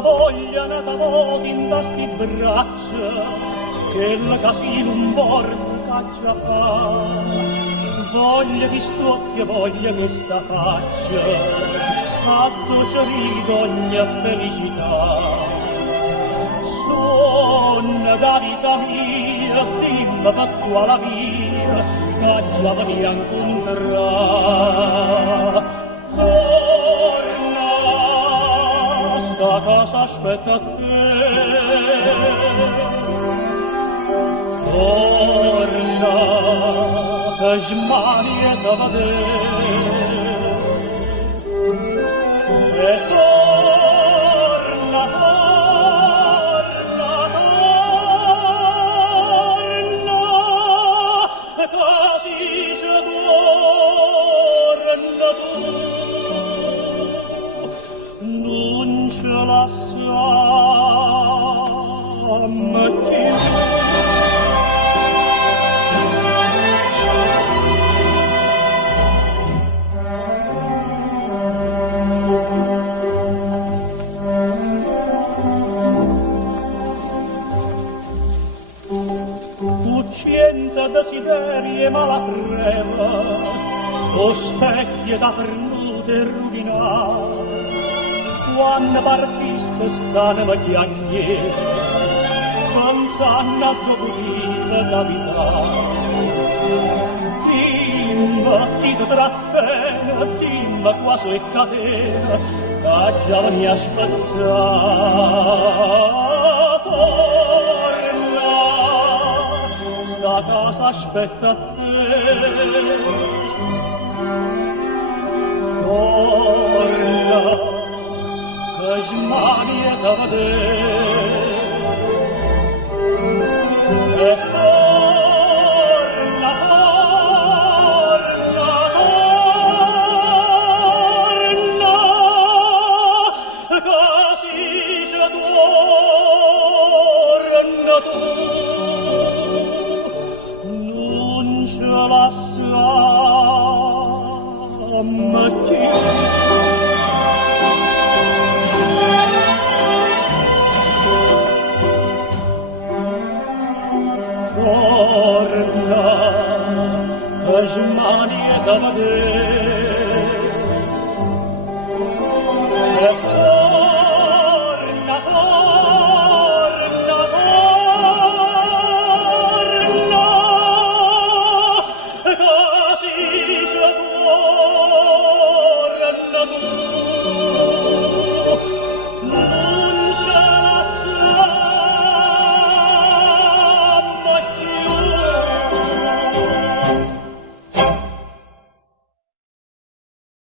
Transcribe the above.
voglia nata voti in tasti braccia, che il casino un porcaccia fa. Voglia di stocchia, voglia che sta faccia, addocciami d'ogni felicità. Sonna da vita mia, dimma fattuala mia, che giovani incontrà. Torna, sta casa aspetta te. Torna, che smanie da vedere. E torna, così ci torna tu, non ce la sa più. Desideri e malapreva, o specchie da pernute e ruvinate, quando partiste stanno chiagne, pensando a dovutiva da vita. Dimma chi ti trattena, dimma quasi è catena, che già veni a spezzato. La casa aspetta te. Torna, che smanie da vedere. E torna, torna, torna, così ci torna tu. La mattina torna, smanie da vedere.